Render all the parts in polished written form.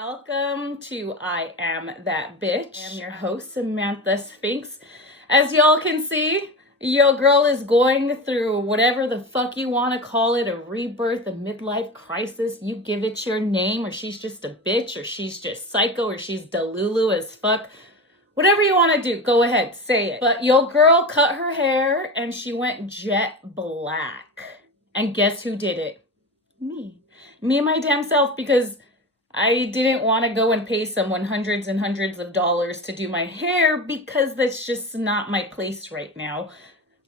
Welcome to I Am That Bitch. I am your host, Samantha Sphinx. As y'all can see, your girl is going through whatever the fuck you want to call it, a rebirth, a midlife crisis. You give it your name, or she's just a bitch, or she's just psycho, or she's delulu as fuck. Whatever you want to do, go ahead, say it. But your girl cut her hair and she went jet black. And guess who did it? Me and my damn self, because I didn't want to go and pay someone hundreds and hundreds of dollars to do my hair because that's just not my place right now.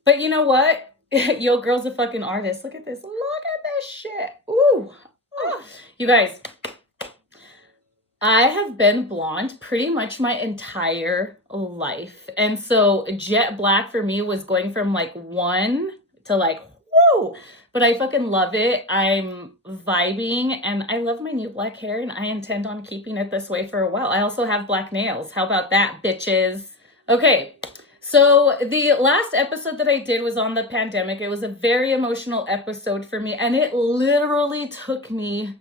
But you know what? Yo, girl's a fucking artist. Look at this. Look at this shit. Ooh. Oh. You guys, I have been blonde pretty much my entire life. And so jet black for me was going from like 1 to like, whoa. But I fucking love it. I'm vibing and I love my new black hair and I intend on keeping it this way for a while. I also have black nails. How about that, bitches? Okay, so the last episode that I did was on the pandemic. It was a very emotional episode for me and it literally took me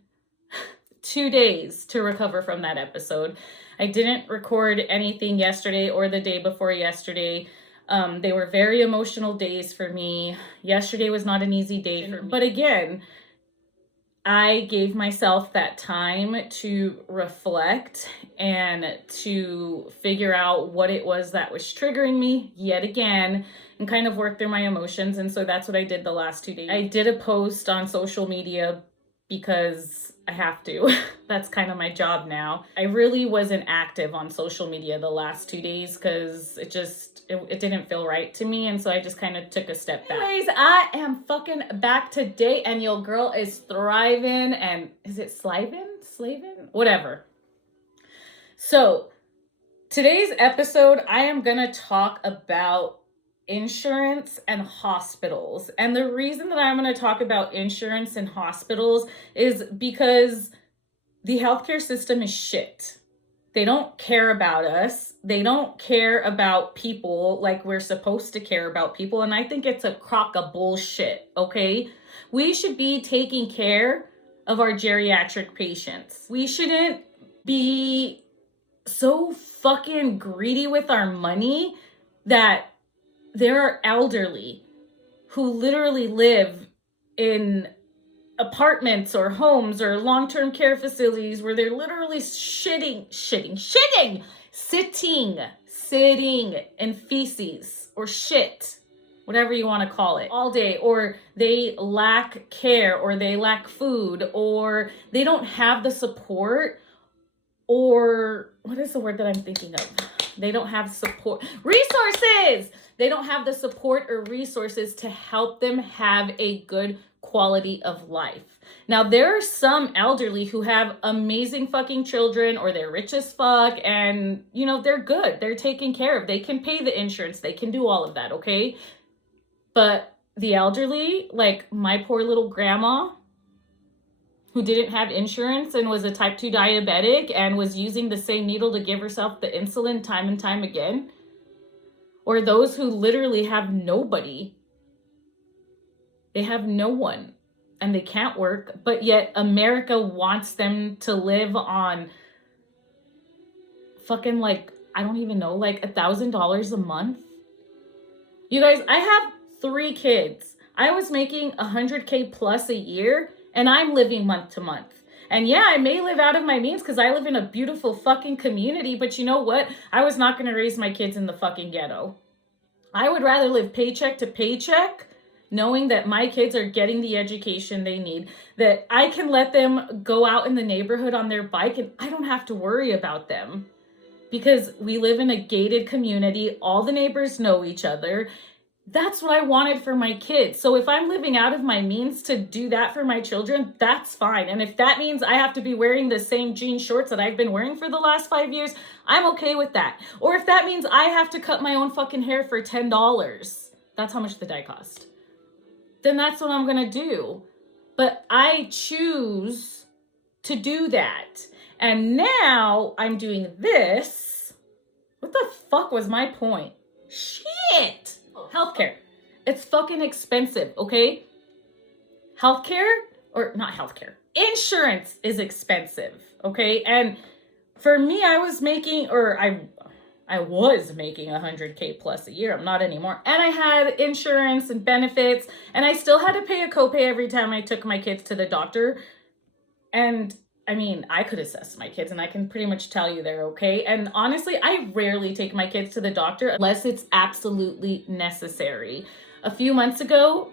2 days to recover from that episode. I didn't record anything yesterday or the day before yesterday. They were very emotional days for me. Yesterday was not an easy day for me. But again, I gave myself that time to reflect and to figure out what it was that was triggering me yet again and kind of work through my emotions. And so that's what I did the last 2 days. I did a post on social media because I have to. That's kind of my job now. I really wasn't active on social media the last 2 days because it didn't feel right to me. And so I just kind of took a step back. Anyways, I am fucking back today and your girl is thriving and is it slaving? Whatever. So today's episode, I am going to talk about insurance and hospitals. And the reason that I'm going to talk about insurance and hospitals is because the healthcare system is shit. They don't care about us. They don't care about people like we're supposed to care about people. And I think it's a crock of bullshit, okay? We should be taking care of our geriatric patients. We shouldn't be so fucking greedy with our money that there are elderly who literally live in apartments or homes or long-term care facilities where they're literally sitting in feces or shit, whatever you want to call it, all day, or they lack care or they lack food or they don't have the support, or what is the word that I'm thinking of? They don't have support. Resources! They don't have the support or resources to help them have a good quality of life. Now, there are some elderly who have amazing fucking children or they're rich as fuck and, you know, they're good. They're taken care of. They can pay the insurance. They can do all of that, okay? But the elderly, like my poor little grandma, who didn't have insurance and was a type 2 diabetic and was using the same needle to give herself the insulin time and time again. Or those who literally have nobody. They have no one and they can't work, but yet America wants them to live on fucking like, I don't even know, like $1,000 a month. You guys, I have 3 kids. I was making $100K plus a year. And I'm living month to month. And yeah, I may live out of my means because I live in a beautiful fucking community. But you know what? I was not going to raise my kids in the fucking ghetto. I would rather live paycheck to paycheck, knowing that my kids are getting the education they need, that I can let them go out in the neighborhood on their bike and I don't have to worry about them. Because we live in a gated community. All the neighbors know each other. That's what I wanted for my kids. So if I'm living out of my means to do that for my children, that's fine. And if that means I have to be wearing the same jean shorts that I've been wearing for the last 5 years, I'm okay with that. Or if that means I have to cut my own fucking hair for $10, that's how much the dye cost, then that's what I'm gonna do. But I choose to do that. And now I'm doing this. What the fuck was my point? Shit! Healthcare. It's fucking expensive, okay? Insurance is expensive. okay? And for me, I was making 100K plus a year. I'm not anymore. And I had insurance and benefits, and I still had to pay a copay every time I took my kids to the doctor. And I mean, I could assess my kids and I can pretty much tell you they're okay. And honestly, I rarely take my kids to the doctor unless it's absolutely necessary. A few months ago,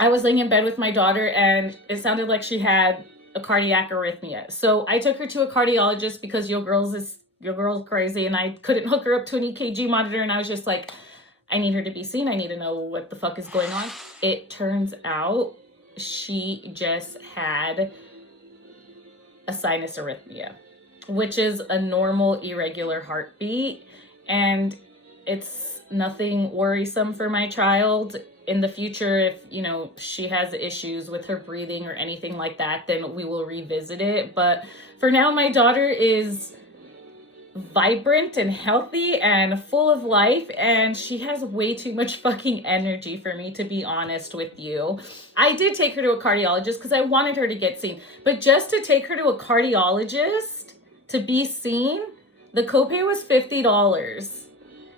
I was laying in bed with my daughter and it sounded like she had a cardiac arrhythmia. So I took her to a cardiologist because your girl's crazy, and I couldn't hook her up to an EKG monitor, and I was just like, I need her to be seen. I need to know what the fuck is going on. It turns out she just had a sinus arrhythmia, which is a normal irregular heartbeat, and it's nothing worrisome for my child. In the future, if she has issues with her breathing or anything like that, then we will revisit it. But for now, my daughter is vibrant and healthy and full of life, and she has way too much fucking energy for me, to be honest with you. I did take her to a cardiologist because I wanted her to get seen, but just to take her to a cardiologist to be seen, the copay was $50.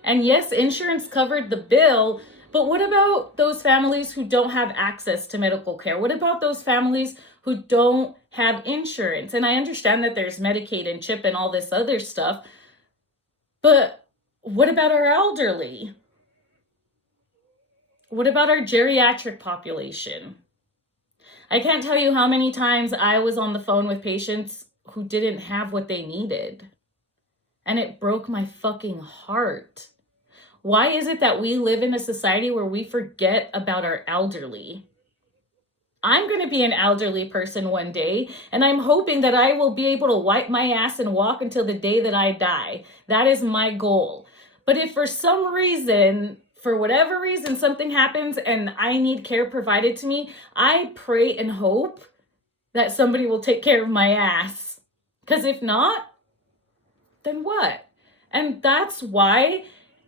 And yes, insurance covered the bill, but what about those families who don't have access to medical care? What about those families who don't have insurance? And I understand that there's Medicaid and CHIP and all this other stuff, but what about our elderly? What about our geriatric population? I can't tell you how many times I was on the phone with patients who didn't have what they needed, and it broke my fucking heart. Why is it that we live in a society where we forget about our elderly? I'm going to be an elderly person one day, and I'm hoping that I will be able to wipe my ass and walk until the day that I die. That is my goal. But if for some reason, for whatever reason, something happens and I need care provided to me, I pray and hope that somebody will take care of my ass. Because if not, then what? And that's why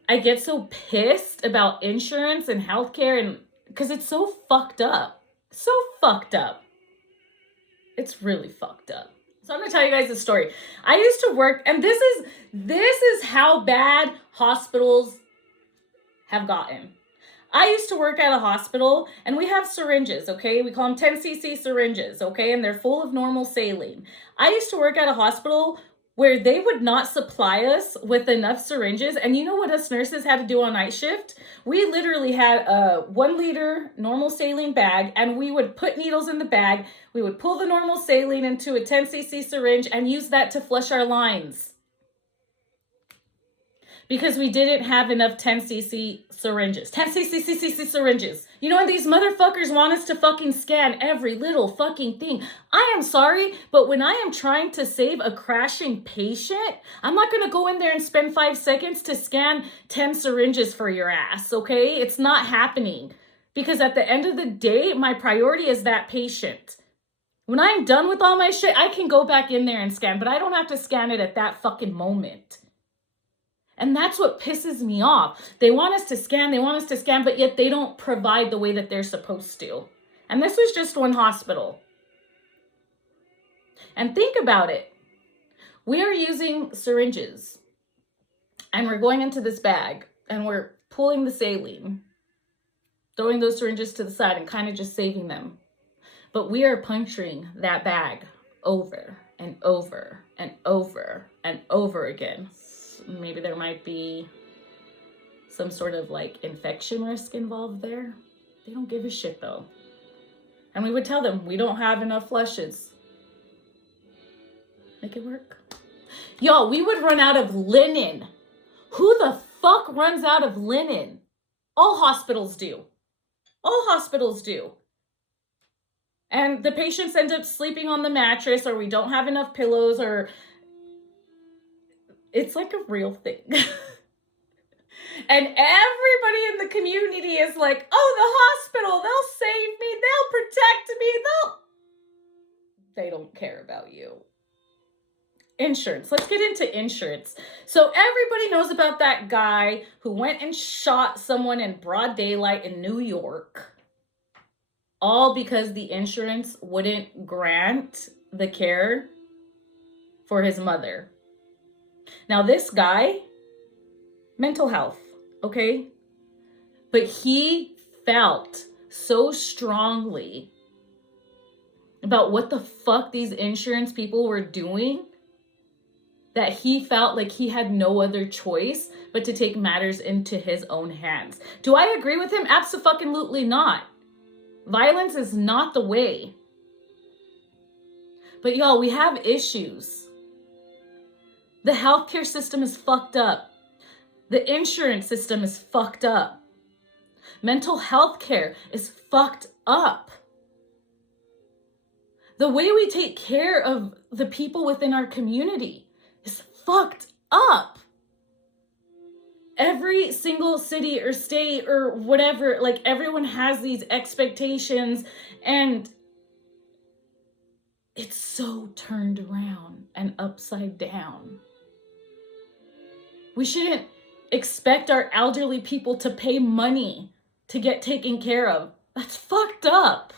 I get so pissed about insurance and healthcare, and because it's so fucked up. So fucked up. It's really fucked up. So I'm gonna tell you guys a story. I used to work, and this is how bad hospitals have gotten. I used to work at a hospital, and we have syringes, okay? We call them 10cc syringes, okay? And they're full of normal saline. I used to work at a hospital where they would not supply us with enough syringes. And you know what us nurses had to do on night shift? We literally had a 1 liter normal saline bag, and we would put needles in the bag. We would pull the normal saline into a 10cc syringe and use that to flush our lines, because we didn't have enough 10cc syringes. 10cc syringes. You know, and these motherfuckers want us to fucking scan every little fucking thing. I am sorry, but when I am trying to save a crashing patient, I'm not going to go in there and spend 5 seconds to scan 10 syringes for your ass, okay? It's not happening. Because at the end of the day, my priority is that patient. When I'm done with all my shit, I can go back in there and scan, but I don't have to scan it at that fucking moment. And that's what pisses me off. They want us to scan, but yet they don't provide the way that they're supposed to. And this was just one hospital. And think about it. We are using syringes, and we're going into this bag, and we're pulling the saline, throwing those syringes to the side and kind of just saving them. But we are puncturing that bag over and over and over and over again. Maybe there might be some sort of like infection risk involved there. They don't give a shit though. And we would tell them, we don't have enough flushes. Make it work. Y'all, we would run out of linen. Who the fuck runs out of linen? All hospitals do. All hospitals do. And the patients end up sleeping on the mattress, or we don't have enough pillows, or it's like a real thing. And everybody in the community is like, oh, the hospital, they'll save me, they'll protect me, they don't care about you. Insurance. Let's get into insurance. So everybody knows about that guy who went and shot someone in broad daylight in New York, all because the insurance wouldn't grant the care for his mother. Now this guy, mental health, okay? But he felt so strongly about what the fuck these insurance people were doing that he felt like he had no other choice but to take matters into his own hands. Do I agree with him? Abso-fucking-lutely not. Violence is not the way. But y'all, we have issues. The healthcare system is fucked up. The insurance system is fucked up. Mental health care is fucked up. The way we take care of the people within our community is fucked up. Every single city or state or whatever, like everyone has these expectations, and it's so turned around and upside down. We shouldn't expect our elderly people to pay money to get taken care of. That's fucked up.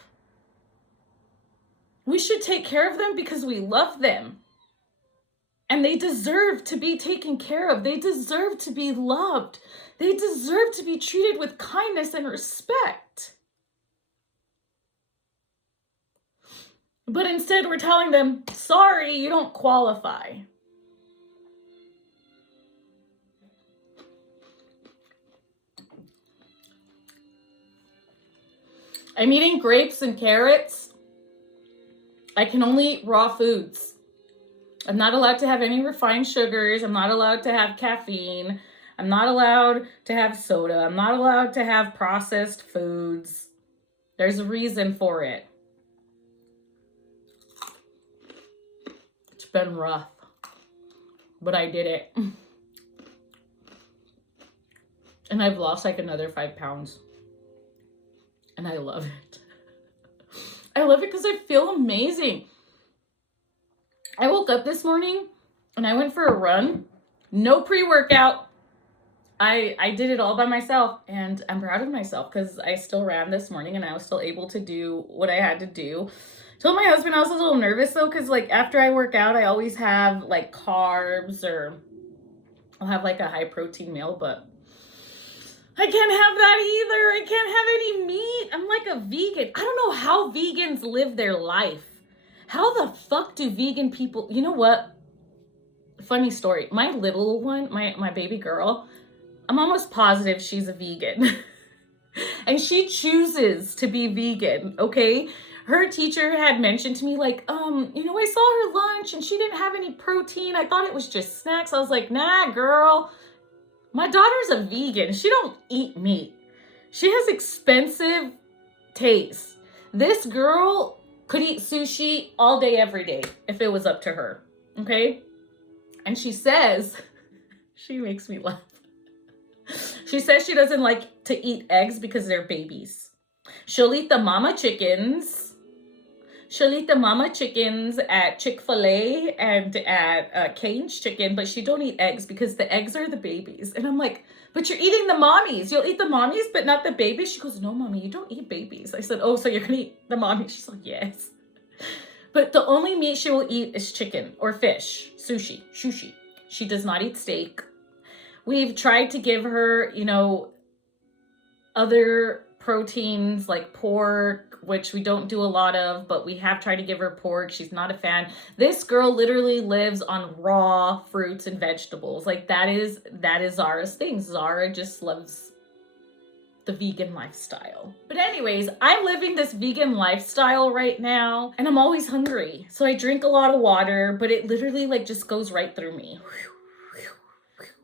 We should take care of them because we love them. And they deserve to be taken care of. They deserve to be loved. They deserve to be treated with kindness and respect. But instead, we're telling them, sorry, you don't qualify. I'm eating grapes and carrots. I can only eat raw foods. I'm not allowed to have any refined sugars. I'm not allowed to have caffeine. I'm not allowed to have soda. I'm not allowed to have processed foods. There's a reason for it. It's been rough, but I did it. And I've lost like another 5 pounds. And I love it. I love it because I feel amazing. I woke up this morning and I went for a run. No pre-workout. I did it all by myself, and I'm proud of myself because I still ran this morning and I was still able to do what I had to do. Told my husband I was a little nervous though, because like after I work out, I always have like carbs, or I'll have like a high protein meal, but I can't have that either. I can't have any meat. I'm like a vegan. I don't know how vegans live their life. How the fuck do vegan people, you know what? Funny story. My little one, my baby girl, I'm almost positive she's a vegan. And she chooses to be vegan, okay? Her teacher had mentioned to me like, I saw her lunch and she didn't have any protein. I thought it was just snacks. I was like, nah, girl. My daughter's a vegan. She don't eat meat. She has expensive taste. This girl could eat sushi all day, every day, if it was up to her, okay? And she says, she makes me laugh. She says she doesn't like to eat eggs because they're babies. She'll eat the mama chickens. She'll eat the mama chickens at Chick-fil-A and at Cane's Chicken, but she don't eat eggs because the eggs are the babies. And I'm like, but you're eating the mommies. You'll eat the mommies, but not the babies? She goes, no, mommy, you don't eat babies. I said, oh, so you're going to eat the mommies? She's like, yes. But the only meat she will eat is chicken or fish, sushi. She does not eat steak. We've tried to give her, other proteins like pork, which we don't do a lot of, but we have tried to give her pork. She's not a fan. This girl literally lives on raw fruits and vegetables. Like that is Zara's thing. Zara just loves the vegan lifestyle. But anyways, I'm living this vegan lifestyle right now and I'm always hungry. So I drink a lot of water, but it literally like just goes right through me.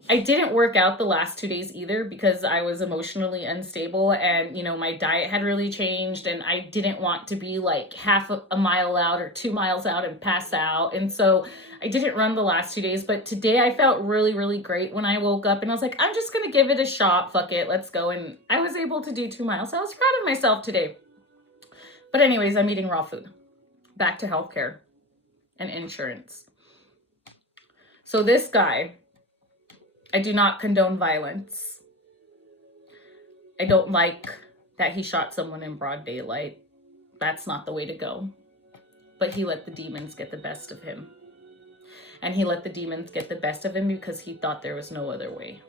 I didn't work out the last 2 days either because I was emotionally unstable and, my diet had really changed and I didn't want to be like half a mile out or 2 miles out and pass out. And so I didn't run the last 2 days, but today I felt really, really great when I woke up and I was like, I'm just going to give it a shot. Fuck it. Let's go. And I was able to do 2 miles. So I was proud of myself today. But anyways, I'm eating raw food. Back to healthcare and insurance. So this guy, I do not condone violence. I don't like that he shot someone in broad daylight. That's not the way to go. But he let the demons get the best of him. And he let the demons get the best of him because he thought there was no other way.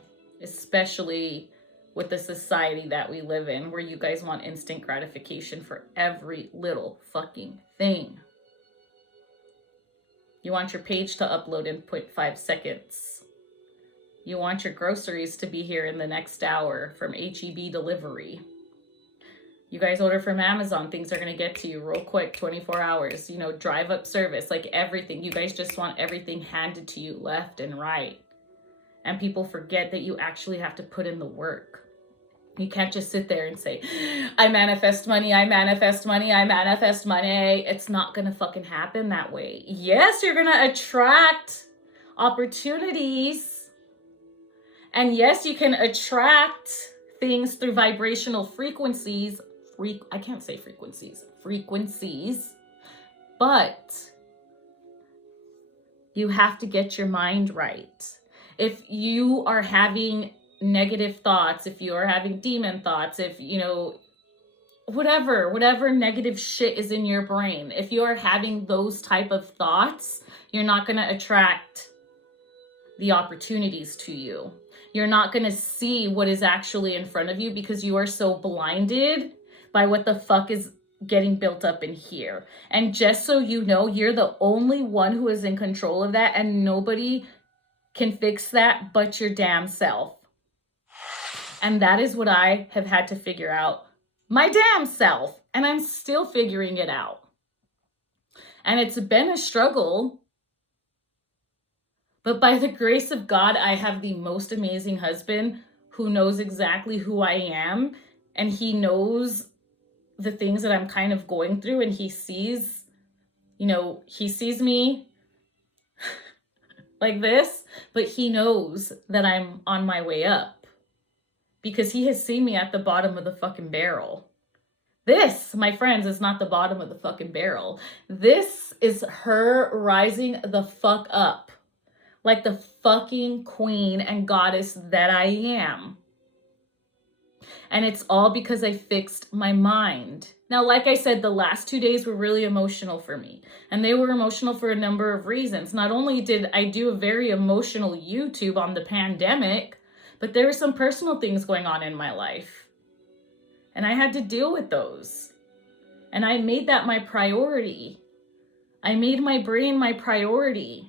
Especially with the society that we live in, where you guys want instant gratification for every little fucking thing. You want your page to upload in 0.5 seconds. You want your groceries to be here in the next hour from HEB delivery. You guys order from Amazon, things are going to get to you real quick, 24 hours, you know, drive up service, like everything. You guys just want everything handed to you left and right. And people forget that you actually have to put in the work. You can't just sit there and say, I manifest money, I manifest money, I manifest money. It's not going to fucking happen that way. Yes, you're going to attract opportunities. And yes, you can attract things through vibrational frequencies. I can't say frequencies. Frequencies. But you have to get your mind right. If you are having negative thoughts, if you are having demon thoughts, if, you know, whatever negative shit is in your brain, if you are having those type of thoughts, you're not going to attract the opportunities to you. You're not going to see what is actually in front of you because you are so blinded by what the fuck is getting built up in here. And just so you know, you're the only one who is in control of that, and nobody can fix that but your damn self. And that is what I have had to figure out my damn self. And I'm still figuring it out. And it's been a struggle. But by the grace of God, I have the most amazing husband who knows exactly who I am. And he knows the things that I'm kind of going through. And he sees, you know, he sees me like this, but he knows that I'm on my way up. Because he has seen me at the bottom of the fucking barrel. This, my friends, is not the bottom of the fucking barrel. This is her rising the fuck up. Like the fucking queen and goddess that I am. And it's all because I fixed my mind. Now, like I said, the last 2 days were really emotional for me. And they were emotional for a number of reasons. Not only did I do a very emotional YouTube on the pandemic, but there were some personal things going on in my life. And I had to deal with those. And I made that my priority. I made my brain my priority.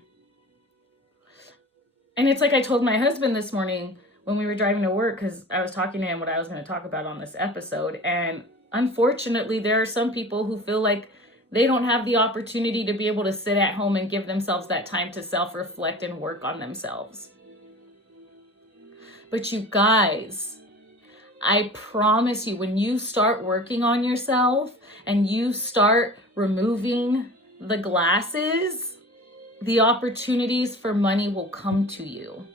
And it's like I told my husband this morning when we were driving to work, because I was talking to him what I was going to talk about on this episode. And unfortunately, there are some people who feel like they don't have the opportunity to be able to sit at home and give themselves that time to self-reflect and work on themselves. But you guys, I promise you, when you start working on yourself and you start removing the glasses, the opportunities for money will come to you.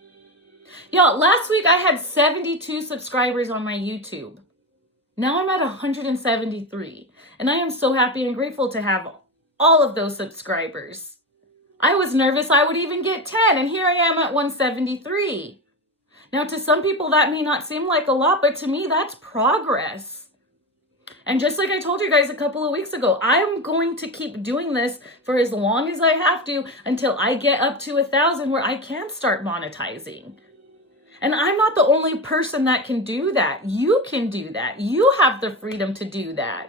Y'all, last week I had 72 subscribers on my YouTube. Now I'm at 173. And I am so happy and grateful to have all of those subscribers. I was nervous I would even get 10, and here I am at 173. Now, to some people, that may not seem like a lot, but to me, that's progress. And just like I told you guys a couple of weeks ago, I'm going to keep doing this for as long as I have to until I get up to 1,000 where I can start monetizing. And I'm not the only person that can do that. You can do that. You have the freedom to do that.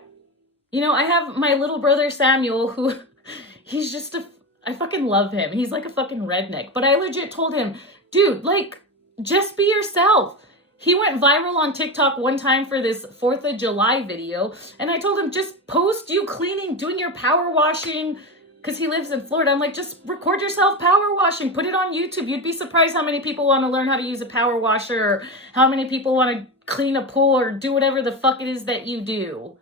You know, I have my little brother Samuel, who he's just I fucking love him. He's like a fucking redneck. But I legit told him, dude, like, just be yourself. He went viral on TikTok one time for this 4th of July video. And I told him, just post you cleaning, doing your power washing, because he lives in Florida. I'm like, just record yourself power washing. Put it on YouTube. You'd be surprised how many people want to learn how to use a power washer, or how many people want to clean a pool or do whatever the fuck it is that you do.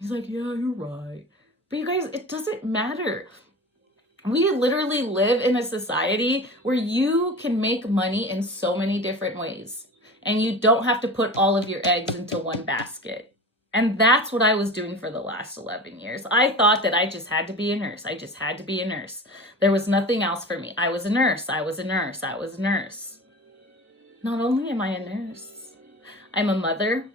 He's like, yeah, you're right. But you guys, it doesn't matter. We literally live in a society where you can make money in so many different ways. And you don't have to put all of your eggs into one basket. And that's what I was doing for the last 11 years. I thought that I just had to be a nurse. I just had to be a nurse. There was nothing else for me. I was a nurse. I was a nurse. I was a nurse. Not only am I a nurse, I'm a mother.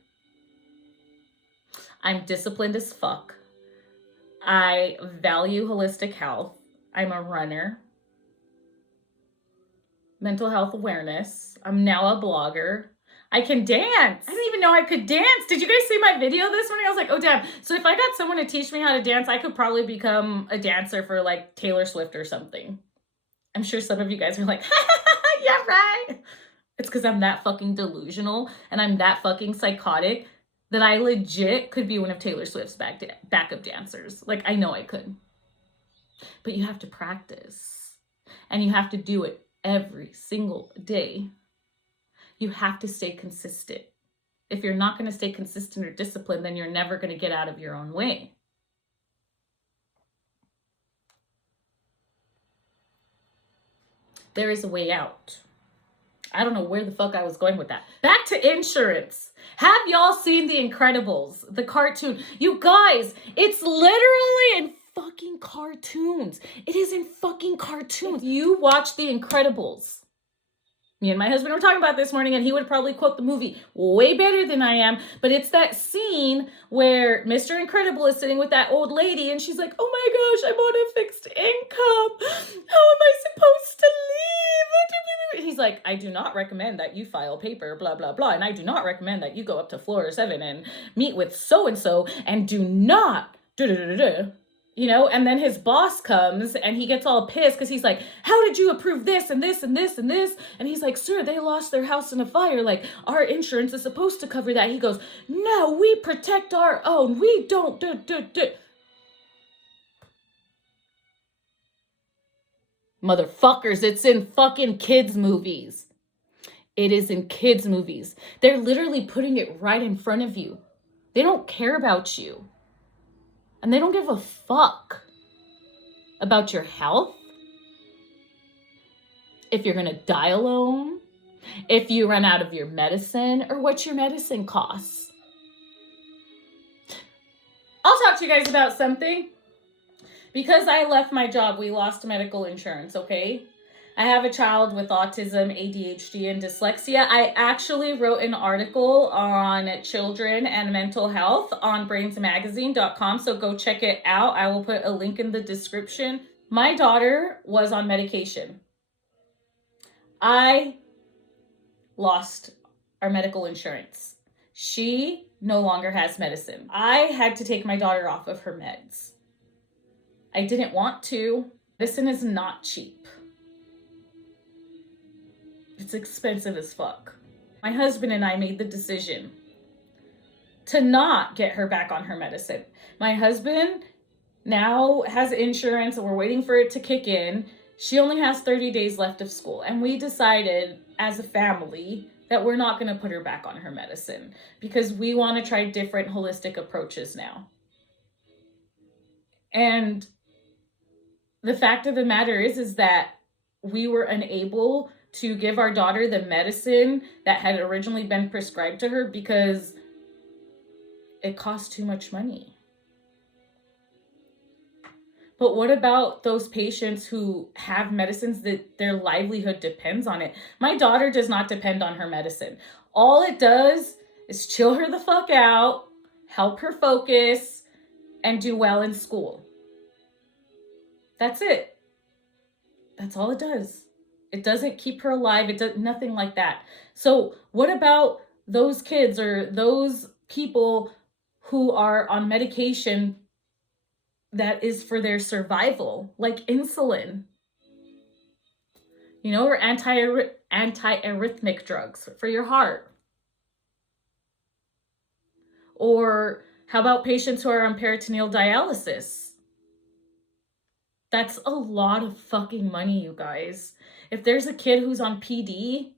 I'm disciplined as fuck. I value holistic health. I'm a runner. mental health awareness. I'm now a blogger. I can dance. I didn't even know I could dance. Did you guys see my video this morning? I was like, oh damn. So if I got someone to teach me how to dance, I could probably become a dancer for like Taylor Swift or something. I'm sure some of you guys are like, yeah, right. It's because I'm that fucking delusional and I'm that fucking psychotic that I legit could be one of Taylor Swift's backup dancers. Like, I know I could. But you have to practice. And you have to do it every single day. You have to stay consistent. If you're not going to stay consistent or disciplined, then you're never going to get out of your own way. There is a way out. I don't know where the fuck I was going with that. Back to insurance. Have y'all seen The Incredibles, the cartoon? You guys, it's literally in fucking cartoons. It is in fucking cartoons. You watch The Incredibles. Me and my husband were talking about this morning, and he would probably quote the movie way better than I am. But it's that scene where Mr. Incredible is sitting with that old lady, and she's like, oh my gosh, I'm on a fixed income. How am I supposed to live? He's like, I do not recommend that you file paper, blah, blah, blah. And I do not recommend that you go up to floor 7 and meet with so-and-so, and do not, you know, and then his boss comes and he gets all pissed because he's like, how did you approve this and this and this and this? And he's like, sir, they lost their house in a fire. Like, our insurance is supposed to cover that. He goes, no, we protect our own. We don't Motherfuckers, it's in fucking kids' movies. It is in kids' movies. They're literally putting it right in front of you. They don't care about you. And they don't give a fuck about your health, if you're going to die alone, if you run out of your medicine, or what your medicine costs. I'll talk to you guys about something. Because I left my job, we lost medical insurance, okay? I have a child with autism, ADHD, and dyslexia. I actually wrote an article on children and mental health on brainsmagazine.com, so go check it out. I will put a link in the description. My daughter was on medication. I lost our medical insurance. She no longer has medicine. I had to take my daughter off of her meds. I didn't want to. Medicine is not cheap. It's expensive as fuck. My husband and I made the decision to not get her back on her medicine. My husband now has insurance and we're waiting for it to kick in. She only has 30 days left of school. And we decided as a family that we're not going to put her back on her medicine because we want to try different holistic approaches now. And the fact of the matter is that we were unable to give our daughter the medicine that had originally been prescribed to her because it cost too much money. But what about those patients who have medicines that their livelihood depends on it? My daughter does not depend on her medicine. All it does is chill her the fuck out, help her focus, and do well in school. That's it. That's all it does. It doesn't keep her alive. It does nothing like that. So what about those kids or those people who are on medication that is for their survival, like insulin, you know, or anti-arrhythmic drugs for your heart? Or how about patients who are on peritoneal dialysis? That's a lot of fucking money, you guys. If there's a kid who's on PD,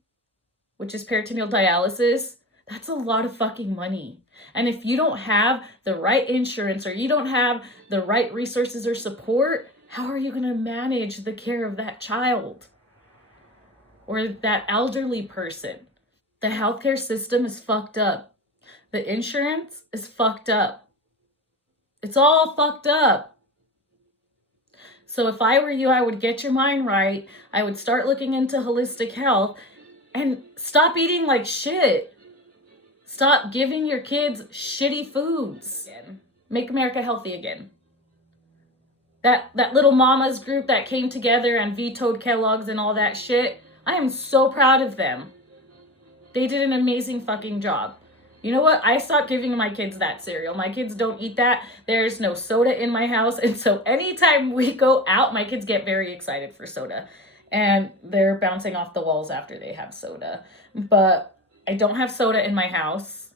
which is peritoneal dialysis, that's a lot of fucking money. And if you don't have the right insurance or you don't have the right resources or support, how are you going to manage the care of that child or that elderly person? The healthcare system is fucked up. The insurance is fucked up. It's all fucked up. So if I were you, I would get your mind right. I would start looking into holistic health and stop eating like shit. Stop giving your kids shitty foods. Make America healthy again. That little mamas group that came together and vetoed Kellogg's and all that shit, I am so proud of them. They did an amazing fucking job. You know what? I stopped giving my kids that cereal. My kids don't eat that. There's no soda in my house. And so anytime we go out, my kids get very excited for soda. And they're bouncing off the walls after they have soda. But I don't have soda in my house.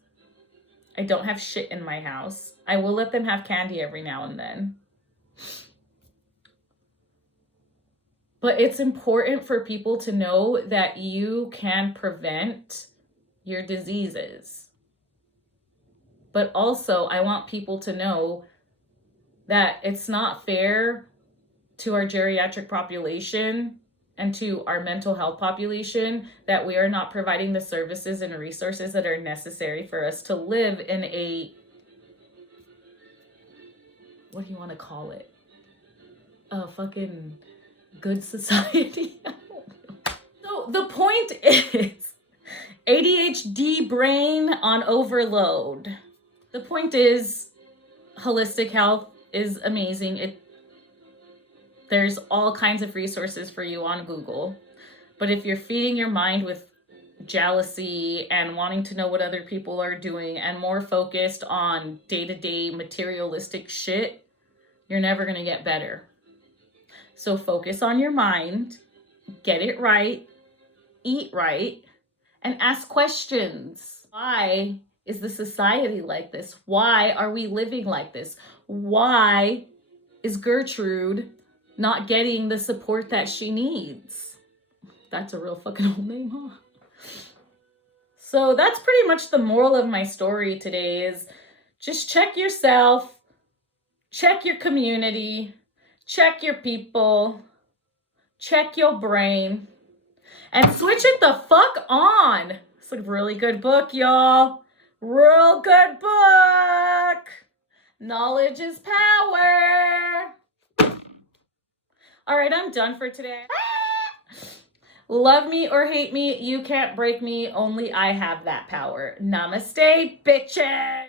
I don't have shit in my house. I will let them have candy every now and then. But it's important for people to know that you can prevent your diseases. But also, I want people to know that it's not fair to our geriatric population and to our mental health population that we are not providing the services and resources that are necessary for us to live in a, what do you want to call it? A fucking good society. So the point is ADHD brain on overload. The point is holistic health is amazing. There's all kinds of resources for you on Google. But if you're feeding your mind with jealousy and wanting to know what other people are doing and more focused on day-to-day materialistic shit, you're never going to get better. So focus on your mind, get it right, eat right, and ask questions. Why is the society like this? Why are we living like this? Why is Gertrude not getting the support that she needs? That's a real fucking old name, huh? So that's pretty much the moral of my story today is just check yourself, check your community, check your people, check your brain, and switch it the fuck on. It's a really good book, y'all. Real good book. Knowledge is power. All right, I'm done for today. Love me or hate me, you can't break me. Only I have that power. Namaste, bitches.